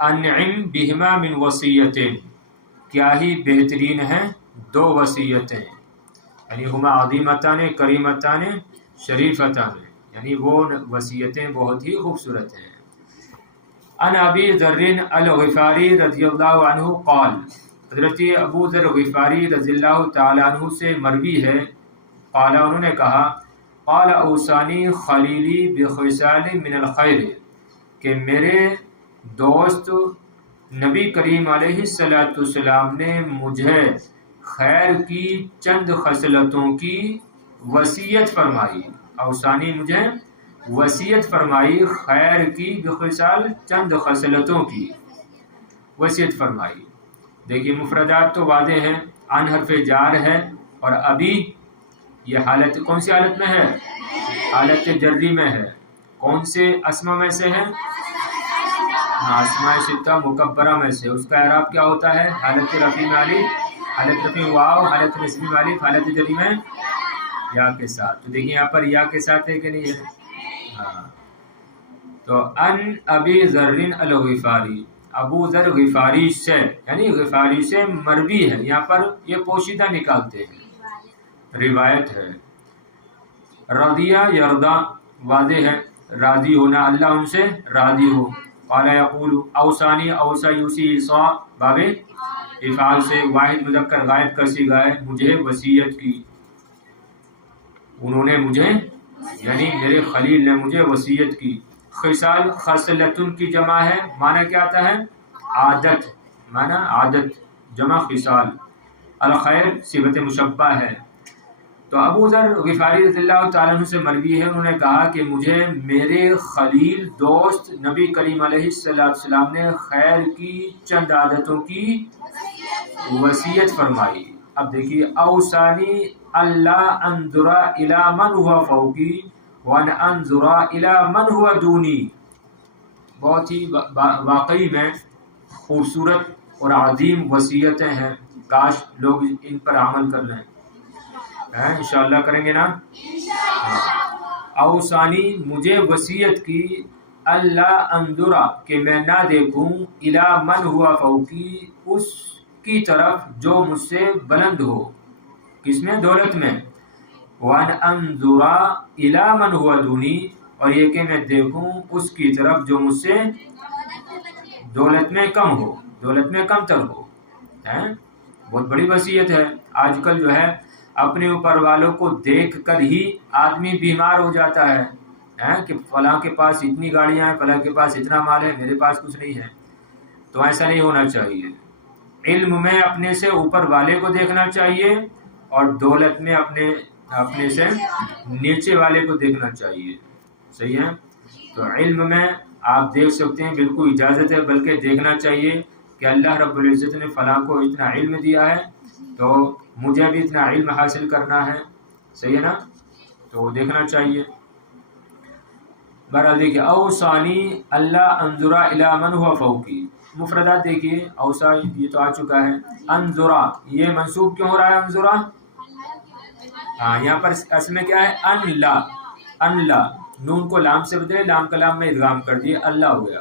انعم بہما من وصیتین، کیا ہی بہترین ہیں دو وصیتیں، یعنی ہما عظیمتان کریمتان شریفتان، یعنی وہ وصیتیں بہت ہی خوبصورت ہیں۔ عن ابی ذر الغفاری رضی اللہ عنہ قال، حضرت ابو ذر غفاری رضی اللہ تعالیٰ عنہ سے مروی ہے، قال انہوں نے کہا، قال اوصانی خلیلی بخصال من الخیر، کہ میرے دوست نبی کریم علیہ السلام نے مجھے خیر کی چند خصلتوں کی وصیت فرمائی۔ اوصانی مجھے وصیت فرمائی، خیر کی بخصال چند خصلتوں کی وصیت فرمائی۔ دیکھیے مفردات تو واضح ہیں، عن حرف جار ہے، اور ابھی یہ حالت کون سی حالت میں ہے؟ حالت جری میں ہے۔ کون سے اسما میں سے ہے؟ اسماء ستہ مکبرہ میں سے۔ اس کا اعراب کیا ہوتا ہے؟ حالت رفع میں الف، حالت رفع واو، حالت نصب میں الف، حالت جری میں یا کے ساتھ۔ تو دیکھیں یہاں پر یا کے ساتھ ہے کہ نہیں ہے؟ ہاں، تو ان ابی ذر الغفاری، ابو ذر غفاری سے، یعنی غفاری سے مروی ہے، یہاں پر یہ پوشیدہ نکالتے ہیں، روایت ہے۔ رضیہ یرضا، واضح ہے، راضی ہونا، اللہ ان سے راضی ہو۔ قال یقول، اوصانی، اوصا یوصی ایصا، باب افعال سے واحد مذکر غائب کا صیغہ ہے، مجھے وصیت کی، انہوں نے مجھے، یعنی میرے خلیل نے مجھے وصیت کی۔ خصال خصلتن کی جمع ہے، معنی کیا آتا ہے؟ عادت، معنی عادت، جمع خصال۔ الخیر صفت مشبہ ہے۔ تو ابو ذر غفاری رضی اللہ تعالیٰ عنہ سے مروی ہے، انہوں نے کہا کہ مجھے میرے خلیل دوست نبی کریم علیہ السلام نے خیر کی چند عادتوں کی وصیت فرمائی۔ اب دیکھیے، اوصانی اللہ انظر الی من ہوا فوقی وان انظر الی من ہوا دونی، بہت ہی واقعی میں خوبصورت اور عظیم وصیتیں ہیں، کاش لوگ ان پر عمل کر لیں۔ انشاءاللہ کریں گے نا؟ اوصانی مجھے وصیت کی، اللہ انظرا کہ میں نہ دیکھوں، الی من ہوا فوقی اس کی طرف جو مجھ سے بلند ہو، کس میں؟ دولت میں۔ وان انظرا الی من ہوا دونی، اور یہ کہ میں دیکھوں اس کی طرف جو مجھ سے دولت میں کم ہو، دولت میں کم تر ہو۔ بہت بڑی وصیت ہے۔ آج کل جو ہے اپنے اوپر والوں کو دیکھ کر ہی آدمی بیمار ہو جاتا ہے کہ فلاں کے پاس اتنی گاڑیاں ہیں، فلاں کے پاس اتنا مال ہے، میرے پاس کچھ نہیں ہے۔ تو ایسا نہیں ہونا چاہیے۔ علم میں اپنے سے اوپر والے کو دیکھنا چاہیے، اور دولت میں اپنے سے نیچے والے کو دیکھنا چاہیے۔ صحیح ہے؟ تو علم میں آپ دیکھ سکتے ہیں، بالکل اجازت ہے، بلکہ دیکھنا چاہیے کہ اللہ رب العزت نے فلاں کو اتنا علم دیا ہے، تو مجھے بھی اتنا علم حاصل کرنا ہے۔ صحیح ہے نا؟ تو دیکھنا چاہیے۔ بہرحال دیکھیے، اوصانی اللہ انظرا الی من ہوا فوقی، مفردات دیکھیے، اوصا یہ تو آ چکا ہے، انظرا یہ منصوب کیوں ہو رہا ہے؟ انظرا، ہاں یہاں پر اصل میں کیا ہے؟ ان لا، ان لا، نون کو لام سے بدلے، لام کا لام میں ادغام کر دیے، اللہ ہو گیا۔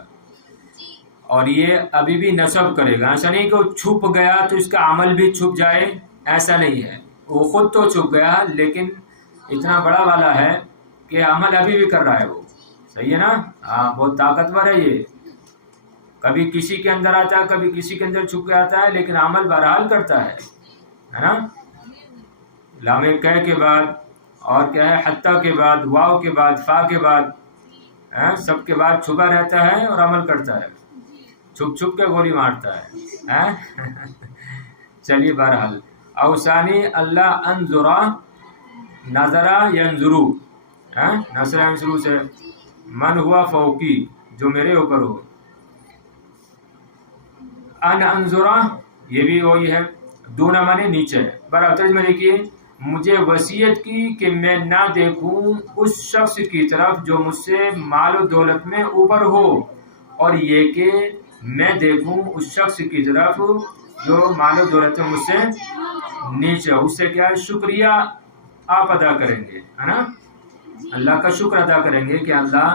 اور یہ ابھی بھی نصب کرے گا، ایسا نہیں کہ وہ چھپ گیا تو اس کا عمل بھی چھپ جائے، ایسا نہیں ہے۔ وہ خود تو چھپ گیا، لیکن اتنا بڑا والا ہے کہ عمل ابھی بھی کر رہا ہے وہ۔ صحیح ہے نا؟ ہاں، بہت طاقتور ہے یہ، کبھی کسی کے اندر آتا ہے، کبھی کسی کے اندر چھپ کے آتا ہے، لیکن عمل بہرحال کرتا ہے نا؟ لام کہ کے بعد اور کیا ہے؟ حتیٰ کے بعد، واو کے بعد، فا کے بعد، سب کے بعد چھپا رہتا ہے اور عمل کرتا ہے، چھپ چھپ کے گولی مارتا ہے۔ چلیے، بہرحال اوصانی اللہ انظرا، نظرا ینظرو، نظرا ینظرو سے من ہوا فوقی جو میرے اوپر ہو، ان انظرا یہ بھی وہی ہے، دونا مانے نیچے۔ بہرحال ترجمہ دیکھیے، مجھے وصیت کی کہ میں نہ دیکھوں اس شخص کی طرف جو مجھ سے مال و دولت میں اوپر ہو، اور یہ کہ میں دیکھوں اس شخص کی طرف جو مال و دولت میں مجھ سے نیچے ہو۔ اس سے کیا ہے؟ شکریہ آپ ادا کریں گے، ہے نا؟ اللہ کا شکر ادا کریں گے کہ اللہ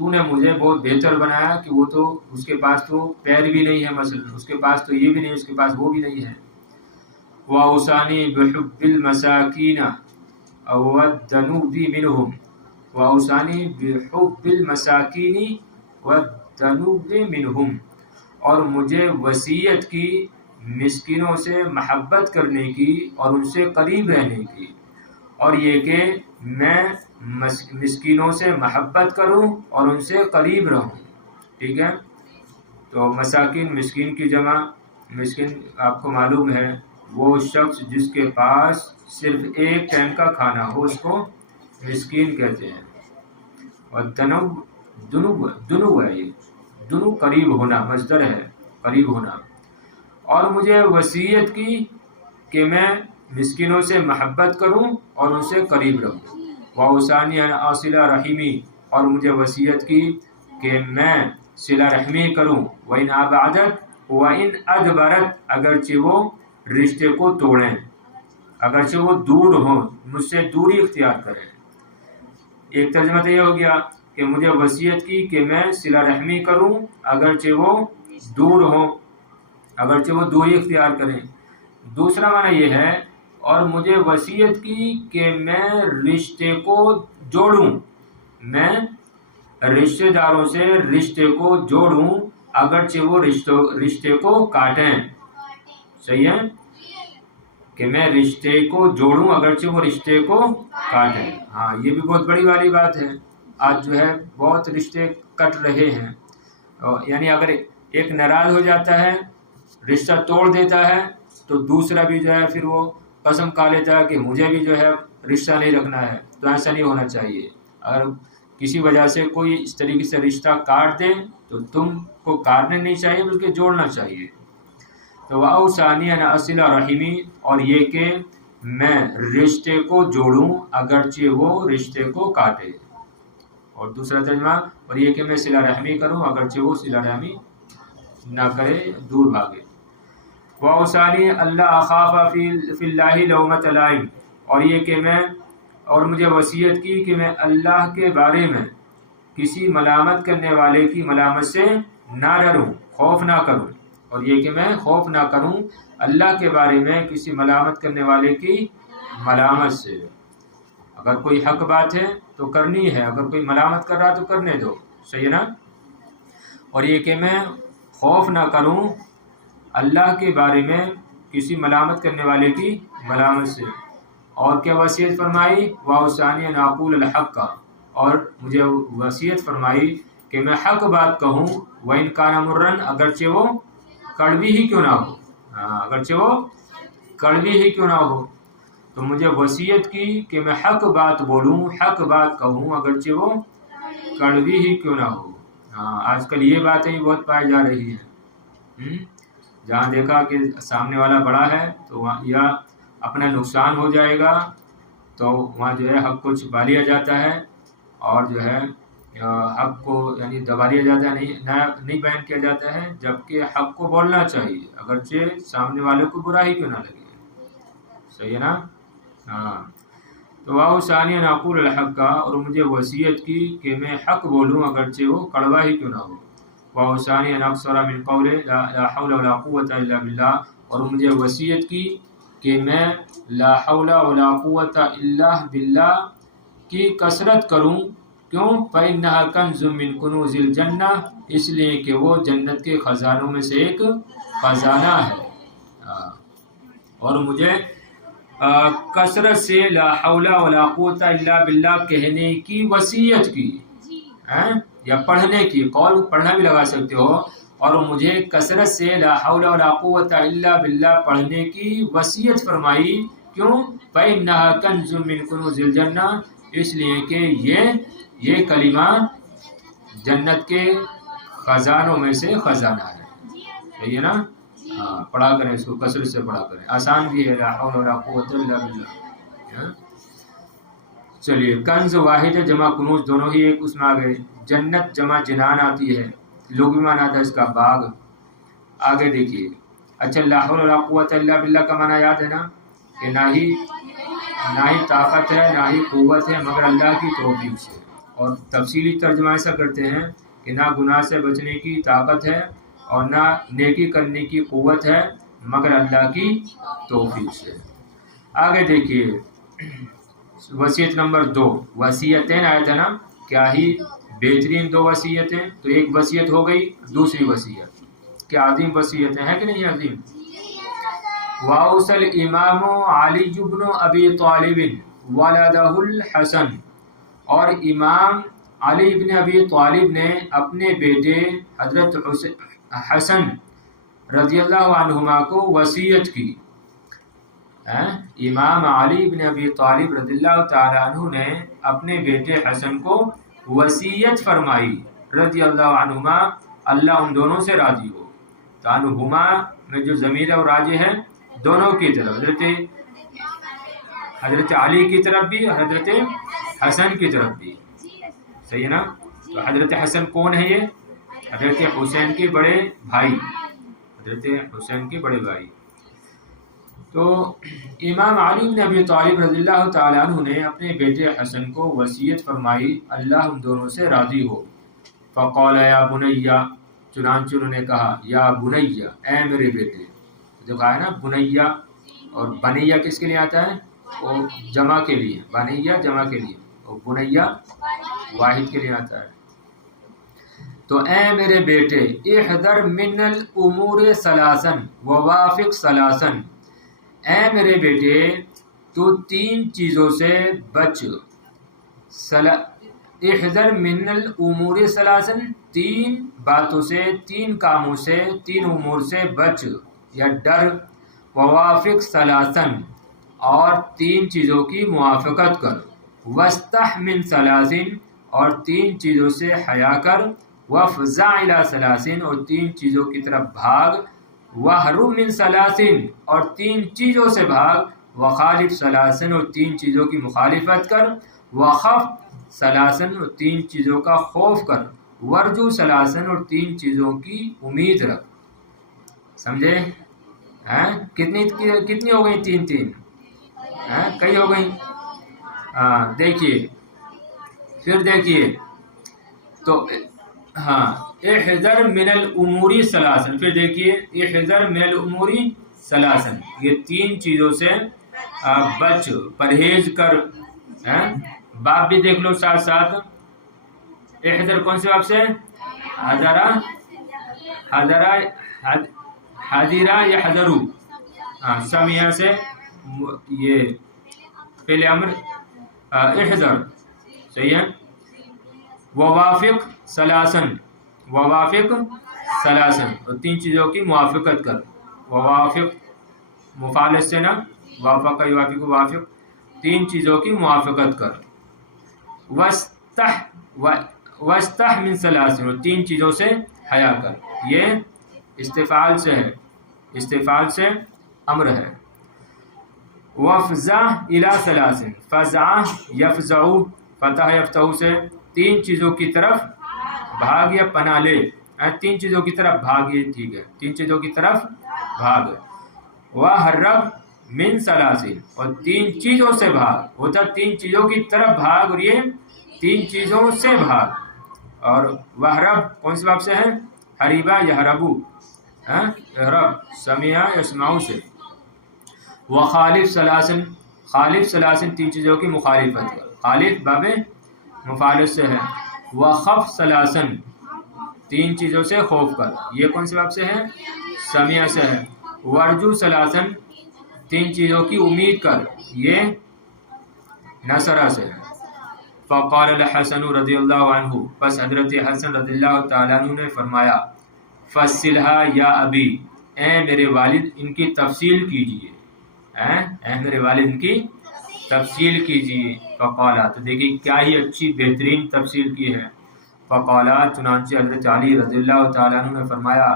تو نے مجھے بہت بہتر بنایا کہ وہ تو اس کے پاس تو پیر بھی نہیں ہے، مثلا اس کے پاس تو یہ بھی نہیں، اس کے پاس وہ بھی نہیں ہے۔ وَأَوْصَانِي بِحُبِّ الْمَسَاكِينَ وَالدَّنُوبِ مِنْهُمْ وَأَوْصَانِي بِحُبِّ الْمَسَاكِينِ وَالدَّنُوبِ مِنْهُمْ، اور مجھے وصیت کی مسکینوں سے محبت کرنے کی اور ان سے قریب رہنے کی، اور یہ کہ میں مسکینوں سے محبت کروں اور ان سے قریب رہوں۔ ٹھیک ہے، تو مساکین مسکین کی جمع، مسکین آپ کو معلوم ہے وہ شخص جس کے پاس صرف ایک ٹائم کا کھانا ہو اس کو مسکین کہتے ہیں۔ اور دنو ہے، یہ دنو قریب ہونا، مصدر ہے قریب ہونا۔ اور مجھے وصیت کی کہ میں مسکینوں سے محبت کروں اور ان سے قریب رہوں۔ وَأَوْصَانِي أَنْ أَصِلَ رَحِمِي، اور مجھے وصیت کی کہ میں صلہ رحمی کروں۔ وَإِنْ أَبْعَدَتْ وَإِنْ أَدْبَرَتْ، اگرچہ وہ رشتے کو توڑیں، اگرچہ وہ دور ہوں، مجھ سے دوری اختیار کریں۔ ایک ترجمہ تو یہ ہو گیا کہ مجھے وصیت کی کہ میں صلہ رحمی کروں اگرچہ وہ دور ہوں، اگرچہ وہ دوری اختیار کریں۔ دوسرا معنی یہ ہے اور مجھے وصیت کی کہ میں رشتے کو جوڑوں، میں رشتے داروں سے رشتے کو جوڑوں اگرچہ وہ رشتے کو کاٹیں۔ صحیح ہے کہ میں رشتے کو جوڑوں اگرچہ وہ رشتے کو کاٹیں۔ ہاں، یہ بھی بہت بڑی والی بات ہے۔ آج جو ہے بہت رشتے کٹ رہے ہیں، یعنی اگر ایک ناراض ہو جاتا ہے، رشتہ توڑ دیتا ہے، تو دوسرا بھی جو ہے پھر وہ قسم کھا لیتا ہے کہ مجھے بھی جو ہے رشتہ نہیں رکھنا ہے۔ تو ایسا نہیں ہونا چاہیے۔ اگر کسی وجہ سے کوئی اس طریقے سے رشتہ کاٹ دے تو تم کو کاٹنا نہیں چاہیے بلکہ جوڑنا چاہیے۔ تو وَأَوْصَانِي أَنْ أَصِلَ رَحِمِي، اور یہ کہ میں رشتے کو جوڑوں اگرچہ وہ رشتے کو کاٹے۔ اور دوسرا ترجمہ، اور یہ کہ میں صلہ رحمی کروں اگرچہ وہ صلہ رحمی نہ کرے، دور بھاگے۔ وَأَوْصَانِي أَلَّا أَخَافَ فِي اللَّهِ لَوْمَةَ لَائِمٍ، اور یہ کہ میں، اور مجھے وصیت کی کہ میں اللہ کے بارے میں کسی ملامت کرنے والے کی ملامت سے نہ ڈروں، خوف نہ کروں۔ اور یہ کہ میں خوف نہ کروں اللہ کے بارے میں کسی ملامت کرنے والے کی ملامت سے۔ اگر کوئی حق بات ہے تو کرنی ہے، اگر کوئی ملامت کر رہا تو کرنے دو، صحیح ہے نا۔ اور یہ کہ میں خوف نہ کروں اللہ کے بارے میں کسی ملامت کرنے والے کی ملامت سے۔ اور کیا وصیت فرمائی؟ وَأَوْصَانِي أَنْ أَقُولَ الْحَقَّ، اور مجھے وصیت فرمائی کہ میں حق بات کہوں، وَإِنْ كَانَ مُرًّا، اگرچہ وہ کڑوی ہی کیوں نہ ہو، اگرچہ وہ کڑوی ہی کیوں نہ ہو۔ تو مجھے وصیت کی کہ میں حق بات بولوں، حق بات کہوں اگرچہ وہ کڑوی ہی کیوں نہ ہو۔ آج کل یہ باتیں بہت پائی جا رہی ہیں۔ جہاں دیکھا کہ سامنے والا بڑا ہے تو یا اپنا نقصان ہو جائے گا تو وہاں جو ہے حق کو چھپا لیا جاتا ہے، اور جو ہے حق کو یعنی دبا لیا جاتا ہے، نہیں بیان کیا جاتا ہے، جبکہ حق کو بولنا چاہیے اگرچہ سامنے والے کو برا ہی کیوں نہ لگے۔ صحیح ہے نا۔ ہاں، تو وَأَوْصَانِي أَنْ أَقُولَ الْحَقَّ، اور مجھے وصیت کی کہ میں حق بولوں اگرچہ وہ کڑوا ہی کیوں نہ ہو۔ وَأَوْصَانِي أَنْ أَكْثَرَ مِنْ قَوْلِ لَا حَوْلَ وَلَا قُوَّةَ إِلَّا بِاللَّهِ، اور مجھے وصیت کی کہ میں لا حول ولا قوت الا باللہ کی کثرت کروں۔ کیوں؟ فَإِنَّهَا كَنْزٌ مِّن كُنُوزِ الْجَنَّةِ، اس لیے کہ وہ جنت کے خزانوں میں سے ایک خزانہ ہے۔ اور مجھے کثرت سے لا حول ولا قوت الا باللہ کہنے کی وصیت کی، یا پڑھنے کی، قول پڑھنا بھی لگا سکتے ہو، اور مجھے کثرت سے لا حول ولا قوت الا باللہ پڑھنے کی وصیت فرمائی۔ کیوں؟ فَإِنَّهَا كَنْزٌ مِّن كُنُوزِ الْجَنَّةِ، اس لیے کہ یہ کلمہ جنت کے خزانوں میں سے خزانہ ہے۔ صحیح ہے نا۔ پڑھا کریں اس کو، کثرت سے پڑھا کریں، آسان بھی ہے، لا حول ولا قوت الا باللہ۔ چلیے، کنز واحد ہے، جمع کنوز دونوں ہی ایک اس میں آ گئے۔ جنت جمع جنان آتی ہے، لغوی معنی آتا ہے اس کا باغ۔ آگے دیکھیے، اچھا لا حول ولا قوت الا باللہ کا معنی یاد ہے نا، کہ نہ ہی طاقت ہے نہ ہی قوت ہے مگر اللہ کی توفیق سے، اور تفصیلی ترجمہ ایسا کرتے ہیں کہ نہ گناہ سے بچنے کی طاقت ہے اور نہ نیکی کرنے کی قوت ہے مگر اللہ کی توفیق سے۔ آگے دیکھیے وصیت نمبر 2، وصیتین آیا تھا نا، کیا ہی بہترین 2 وصیتیں، تو ایک وصیت ہو گئی، دوسری وصیت کیا عظیم وصیتیں ہیں کہ نہیں عظیم۔ وَأَوْصَى الْإِمَامُ عَلِيُّ بْنُ أَبِي طَالِبٍ وَلَدَهُ الْحَسَنُ، اور امام علی بن ابی طالب نے اپنے بیٹے حضرت حسن رضی اللہ عنہما کو وصیت کی۔ امام علی بن ابی طالب رضی اللہ تعالی عنہ نے اپنے بیٹے حسن کو وصیت فرمائی، رضی اللہ عنہما، اللہ ان دونوں سے راضی ہو۔ تو عنہما میں جو ضمیر اور راجع ہے دونوں کی طرف، حضرت علی کی طرف بھی اور حضرت حسن کی طرف بھی، صحیح ہے نا۔ تو حضرت حسن کون ہے؟ یہ حضرت حسین کے بڑے بھائی، حضرت حسین کے بڑے بھائی۔ تو امام علی بن ابی طالب رضی اللہ تعالی عنہ نے اپنے بیٹے حسن کو وصیت فرمائی، اللہ ان دونوں سے راضی ہو۔ فقال یا بنیا، چنانچہ انہوں نے کہا یا بنیا، اے میرے بیٹے۔ جو کہا ہے نا بنیا، اور بنیا کس کے لیے آتا ہے؟ وہ جمع کے لیے، بنیا جمع کے لیے، اور بنیا واحد کے لیے آتا ہے۔ تو اے میرے بیٹے، احذر من الامور ثلاثا ووافق ثلاثا، اے میرے بیٹے تو 3 چیزوں سے بچ، احذر من الامور ثلاثا، 3 باتوں سے، 3 کاموں سے، 3 امور سے بچ یا ڈر، ووافق ثلاثا، اور 3 چیزوں کی موافقت کر، واستح من ثلاث، اور 3 چیزوں سے حیا کر، وافزع الی ثلاث، اور 3 چیزوں کی طرف بھاگ، وحرم من ثلاث، اور 3 چیزوں سے بھاگ، وخالف ثلاث، اور 3 چیزوں کی مخالفت کر، وخف ثلاث، اور 3 چیزوں کا خوف کر، ورجو ثلاث، اور 3 چیزوں کی امید رکھ۔ سمجھے؟ کتنی ہو گئی؟ 3 کئی ہو گئی؟ دیکھیے پھر دیکھیے تو احذر من الامور ثلاثا، پھر دیکھیے احذر من الامور ثلاثا، یہ 3 چیزوں سے بچ، پرہیز کر۔ باب بھی دیکھ لو ساتھ ساتھ، احذر کون سے باب سے؟ حذرا یا حذرو، سمیہ سے یہ فعل امر احذر، صحیح ہے۔ ووافق ثلاثا، ووافق ثلاثا، اور 3 چیزوں کی موافقت کر، ووافق مفعول سے نا، وافق یوافق وافق، 3 چیزوں کی موافقت کر، واستح من ثلاث، اور 3 چیزوں سے حیا کر، یہ استفعال سے ہے، استفعال سے امر ہے۔ وافزع الی ثلاث، فزع یفزع، فتح یفتح سے 3 چیزوں کی طرف بھاگ یا پناہ لے، 3 چیزوں کی طرف بھاگ، یہ ٹھیک ہے، 3 چیزوں کی طرف بھاگ۔ وہرب من ثلاث، اور 3 چیزوں سے بھاگ، ہوتا 3 چیزوں کی طرف بھاگ، اور یہ 3 چیزوں سے بھاگ۔ اور وہرب کون سے باب سے ہے؟ حریبہ یا حربو، حرب سمیع یسمعو سے۔ وخالف ثلاثن، خالف ثلاثن، 3 چیزوں کی مخالفت کر، خالف باب مفعول سے ہے۔ وخف ثلاثن، 3 چیزوں سے خوف کر، یہ کون سے باب سے ہے؟ سمیع سے ہے۔ ورجو ثلاثن، 3 چیزوں کی امید کر، یہ نصرہ سے ہے۔ فقال الحسن رضی اللہ عنہ، پس حضرت حسن رضی اللہ تعالیٰ عنہ نے فرمایا، فصلھا یا ابی، اے میرے والد ان کی تفصیل کیجئے، اے میرے والد ان کی تفصیل کیجئے۔ فقالا، تو دیکھیے کیا ہی اچھی بہترین تفصیل کی ہے۔ فقالا، چنانچہ حضرت علی رضی اللہ تعالیٰ عنہ نے فرمایا،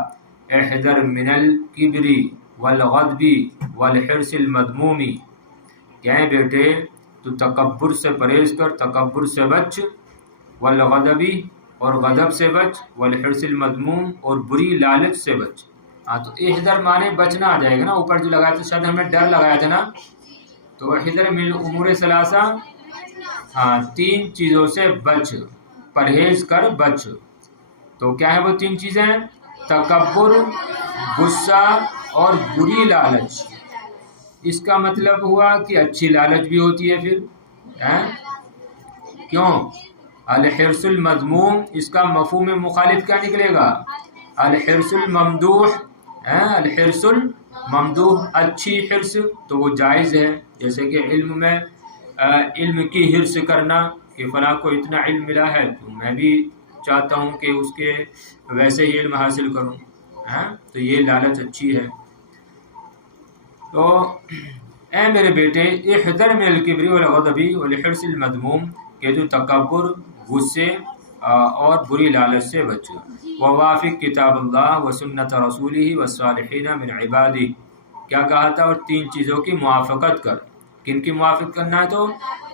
احذر من الکبر والغضب والحرص المذموم، کہ بیٹے تو تکبر سے پرہیز کر، تکبر سے بچ، والغضب، اور غضب سے بچ، والحرص المذموم، اور بری لالچ سے بچ۔ تو احذر مانے بچنا آ جائے گا نا، اوپر جو لگایا تھا شاید ہم نے ڈر لگایا تھا نا، تو احذر من الامور ثلاثہ، 3 چیزوں سے بچ، پرہیز کر بچ. تو کیا ہے وہ 3 چیزیں؟ تکبر، غصہ اور بری لالچ. اس کا مطلب ہوا کہ اچھی لالچ بھی ہوتی ہے پھر کیوں؟ الحرص المذموم، اس کا مفہوم مخالف کیا نکلے گا؟ الحرص الممدوح. الحرص الممدوح اچھی حرص تو وہ جائز ہے، جیسے کہ علم میں علم کی حرص کرنا کہ فلاں کو اتنا علم ملا ہے تو میں بھی چاہتا ہوں کہ اس کے ویسے ہی علم حاصل کروں، تو یہ لالچ اچھی ہے. تو اے میرے بیٹے احذر من الکبر والغضب والحرص المذموم، کہ جو تکبر، غصے اور بری لالچ سے بچو. ووافق کتاب اللہ و سنت رسولہ والصالحین من عبادہ، کیا کہا تھا؟ اور 3 چیزوں کی موافقت کر. کن کی موافقت کرنا ہے؟ تو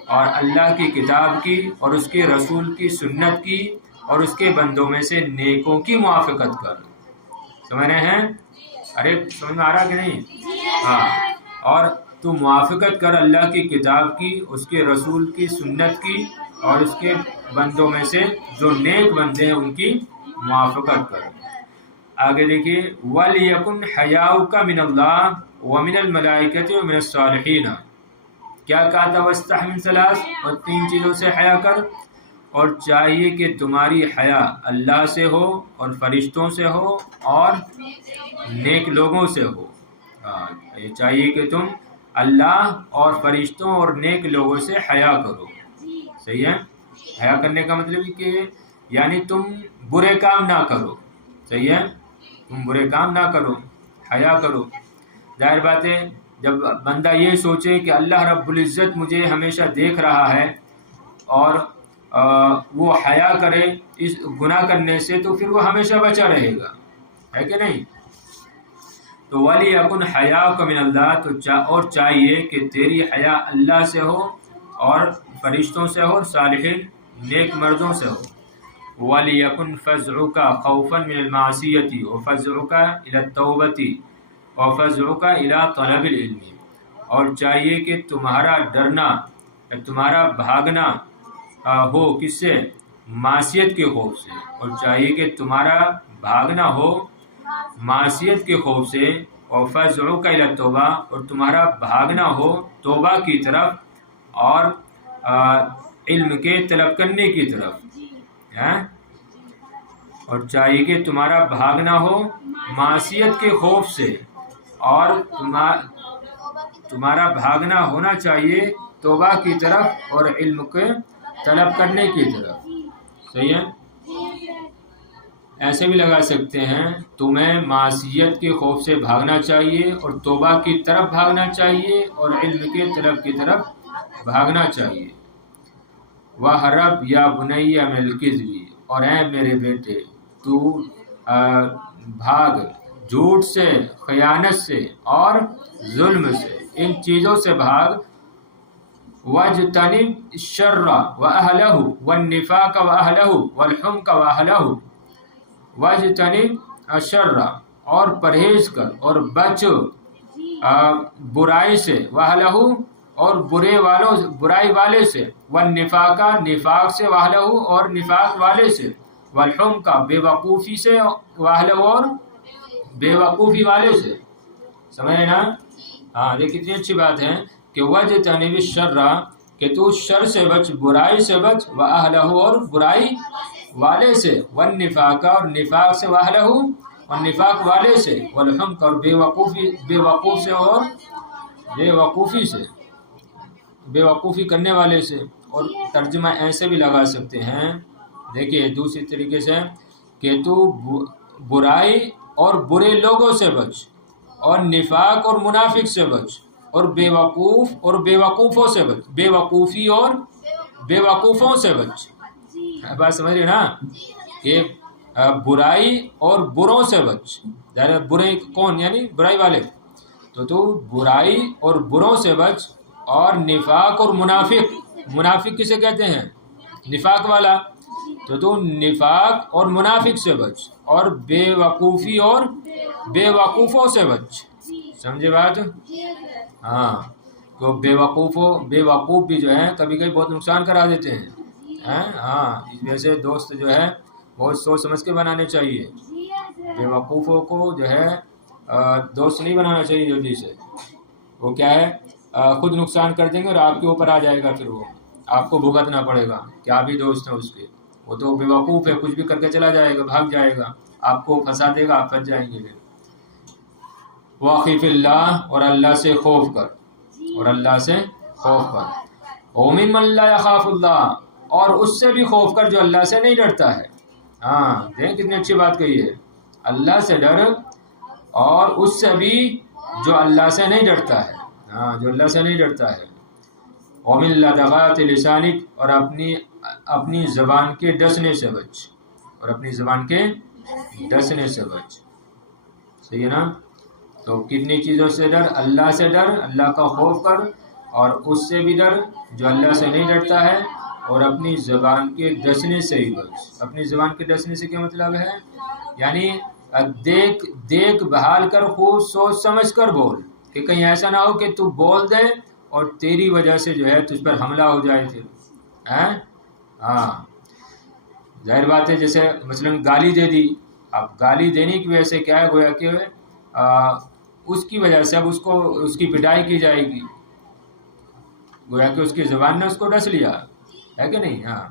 اور اللہ کی کتاب کی اور اس کے رسول کی سنت کی اور اس کے بندوں میں سے نیکوں کی موافقت کر. سمجھ رہے ہیں؟ ارے سمجھ میں آ رہا کہ نہیں؟ ہاں. اور تو موافقت کر اللہ کی کتاب کی، اس کے رسول کی سنت کی اور اس کے بندوں میں سے جو نیک بندے ہیں ان کی موافقت کر. آگے دیکھیے وَلْيَكُنْ حَيَاؤُكَ مِنَ اللَّهِ وَمِنَ الْمَلَائِكَةِ وَمِنَ الصَّالِحِينَ. کیا کہا تھا؟ وَاسْتَحْ مِنْ ثَلَاثٍ، اور 3 چیزوں سے حیا کر. اور چاہیے کہ تمہاری حیا اللہ سے ہو اور فرشتوں سے ہو اور نیک لوگوں سے ہو. یہ چاہیے کہ تم اللہ اور فرشتوں اور نیک لوگوں سے حیا کرو. صحیح ہے؟ حیا کرنے کا مطلب یہ کہ یعنی تم برے کام نہ کرو. صحیح ہے؟ تم برے کام نہ کرو، حیا کرو. ظاہر بات ہے جب بندہ یہ سوچے کہ اللہ رب العزت مجھے ہمیشہ دیکھ رہا ہے اور وہ حیا کرے اس گناہ کرنے سے، تو پھر وہ ہمیشہ بچا رہے گا، ہے کہ نہیں؟ تو وَلْيَكُنْ حَيَاؤُكَ مِنَ اللَّهِ، تو اور چاہیے کہ تیری حیا اللہ سے ہو اور فرشتوں سے ہو اور صالحین نیک مردوں سے ہو. وَلْيَكُنْ فَزْعُكَ خَوْفًا مِنَ الْمَعْصِيَةِ وَفَزْعُكَ إِلَى التَّوْبَةِ وَفَزْعُكَ إِلَى طَلَبِ الْعِلْمِ. اور چاہیے کہ تمہارا ڈرنا، تمہارا بھاگنا ہو کس سے؟ معصیت کے خوف سے. اور چاہیے کہ تمہارا بھاگنا ہو معصیت کے خوف سے. وَفَزْعُكَ إِلَى التَّوْبَةِ، اور تمہارا بھاگنا ہو توبہ کی طرف اور علم کے طلب کرنے کی طرف. اور چاہیے کہ تمہارا بھاگنا ہو معصیت کے خوف سے اور تمہارا بھاگنا ہونا چاہیے توبہ کی طرف اور علم کے طلب کرنے کی طرف. صحیح ہے؟ ایسے بھی لگا سکتے ہیں تمہیں معصیت کے خوف سے بھاگنا چاہیے اور توبہ کی طرف بھاگنا چاہیے اور علم کے طلب کی طرف بھاگنا چاہیے. وَهْرَبْ يَا بُنَيَّ مِنَ الْكِذْبِ، اور اے میرے بیٹے تو بھاگ جھوٹ سے، خیانت سے اور ظلم سے، ان چیزوں سے بھاگ. وَاجْتَنِبْ الشَّرَّ وَأَهْلَهُ وَالنِّفَاقَ وَأَهْلَهُ وَالْحُمْقَ وَأَهْلَهُ. وَاجْتَنِبْ الشَّرَّ، اور پرہیز کر اور بچ برائی سے، وَأَهْلَهُ اور برائی والے سے، والنفاق نفاق سے، وَأَهْلَهُ اور نفاق والے سے، والحمق بے وقوفی سے، وَأَهْلَهُ اور بے وقوفی والے سے. سمجھے نا؟ ہاں یہ کتنی اچھی بات ہے کہ وَاجْتَنِبِ الشَّرَّ، کہ تو شر سے بچ، برائی سے بچ، وَأَهْلَهُ اور برائی والے سے، والنفاق اور نفاق سے، وَأَهْلَهُ اور نفاق والے سے، والحمق اور بے وقوف سے اور بے وقوفی سے، بے وقوفی کرنے والے سے. اور ترجمہ ایسے بھی لگا سکتے ہیں، دیکھیے دوسری طریقے سے، کہ تو برائی اور برے لوگوں سے بچ اور نفاق اور منافق سے بچ اور بے وقوف اور بے وقوفوں سے بچ، بے وقوفی اور بے وقوفوں سے بچ. بات سمجھ رہے نا؟ کہ برائی اور بروں سے بچ. برے کون؟ یعنی برائی والے. تو برائی اور بروں سے بچ اور نفاق اور منافق کسے کہتے ہیں؟ نفاق والا. تو نفاق اور منافق سے بچ اور بے وقوفی اور بے وقوفوں سے بچ. سمجھے بات؟ ہاں تو بے وقوف بھی جو ہیں کبھی کبھی بہت نقصان کرا دیتے ہیں. ہاں اس وجہ سے دوست جو ہے بہت سوچ سمجھ کے بنانے چاہیے. بے وقوفوں کو جو ہے دوست نہیں بنانا چاہیے جلدی سے. وہ کیا ہے خود نقصان کر دیں گے اور آپ کے اوپر آ جائے گا، پھر وہ آپ کو بھگتنا پڑے گا کہ آپ ہی دوست ہیں اس کے. وہ تو بے وقوف ہے، کچھ بھی کر کے چلا جائے گا، بھاگ جائے گا، آپ کو پھنسا دے گا، آپ پھنس جائیں گے. پھر واخف اللہ، اور اللہ سے خوف کر، اور اللہ سے خوف کر. ومن من لا یخاف اللہ، اور اس سے بھی خوف کر جو اللہ سے نہیں ڈرتا ہے. ہاں دیکھ کتنی اچھی بات کہی ہے، اللہ سے ڈر اور اس سے بھی جو اللہ سے نہیں ڈرتا ہے. ہاں جو اللہ سے نہیں ڈرتا ہے. ومن لدغات لسانک، اور اپنی زبان کے ڈسنے سے بچ، اور اپنی زبان کے ڈسنے سے بچ. صحیح ہے نا؟ تو کتنی چیزوں سے ڈر، اللہ سے ڈر، اللہ کا خوف کر، اور اس سے بھی ڈر جو اللہ سے نہیں ڈرتا ہے، اور اپنی زبان کے ڈسنے سے ہی بچ. اپنی زبان کے ڈسنے سے کیا مطلب ہے؟ یعنی دیکھ بحال کر، خوب سوچ سمجھ کر بول، کہ کہیں ایسا نہ ہو کہ تو بول دے اور تیری وجہ سے جو ہے تجھ پر حملہ ہو جائے. پھر ہاں ظاہر بات ہے، جیسے مثلا گالی دے دی. اب گالی دینے کی وجہ سے کیا ہے، گویا کہ اس کی وجہ سے اب اس کی پٹائی کی جائے گی. گویا کہ اس کی زبان نے اس کو ڈس لیا ہے کہ نہیں. ہاں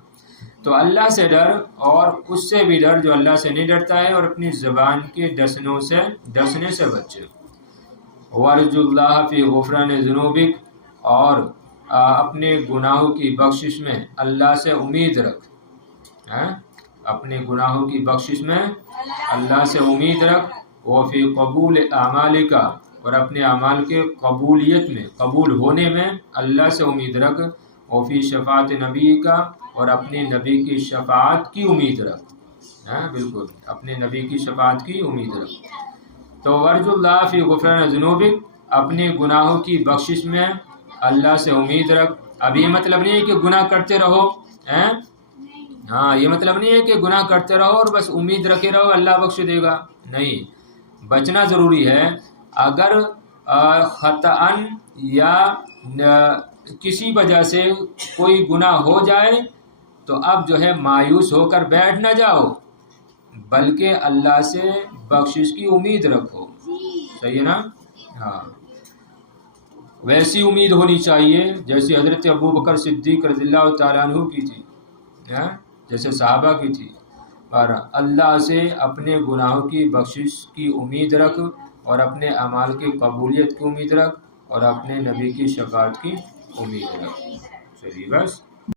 تو اللہ سے ڈر اور اس سے بھی ڈر جو اللہ سے نہیں ڈرتا ہے، اور اپنی زبان کے ڈسنے سے بچے. وارجو اللہ فی غفران ذنوبک، اور اپنے گناہوں کی بخشش میں اللہ سے امید رکھ. اپنے گناہوں کی بخشش میں اللہ سے امید رکھ. وفی قبول اعمالک، اور اپنے اعمال کے قبولیت میں، قبول ہونے میں اللہ سے امید رکھ. وفی شفاعت نبی کا، اور اپنے نبی کی شفاعت کی امید رکھ. بالکل اپنے نبی کی شفاعت کی امید رکھ. تو ورجو اللہ فی غفران ذنوبک، اپنے گناہوں کی بخشش میں اللہ سے امید رکھ. اب یہ مطلب نہیں ہے کہ گناہ کرتے رہو. ہاں یہ مطلب نہیں ہے کہ گناہ کرتے رہو اور بس امید رکھے رہو اللہ بخش دے گا. نہیں، بچنا ضروری ہے. اگر خطأً یا کسی وجہ سے کوئی گناہ ہو جائے تو اب جو ہے مایوس ہو کر بیٹھ نہ جاؤ، بلکہ اللہ سے بخشش کی امید رکھو. صحیح ہے نا؟ ہاں ویسی امید ہونی چاہیے جیسی حضرت ابو بکر صدیق رضی اللہ تعالیٰ عنہ کی تھی، جیسے صحابہ کی تھی. اور اللہ سے اپنے گناہوں کی بخشش کی امید رکھ، اور اپنے اعمال کی قبولیت کی امید رکھ، اور اپنے نبی کی شفاعت کی امید رکھ. چلیے بس.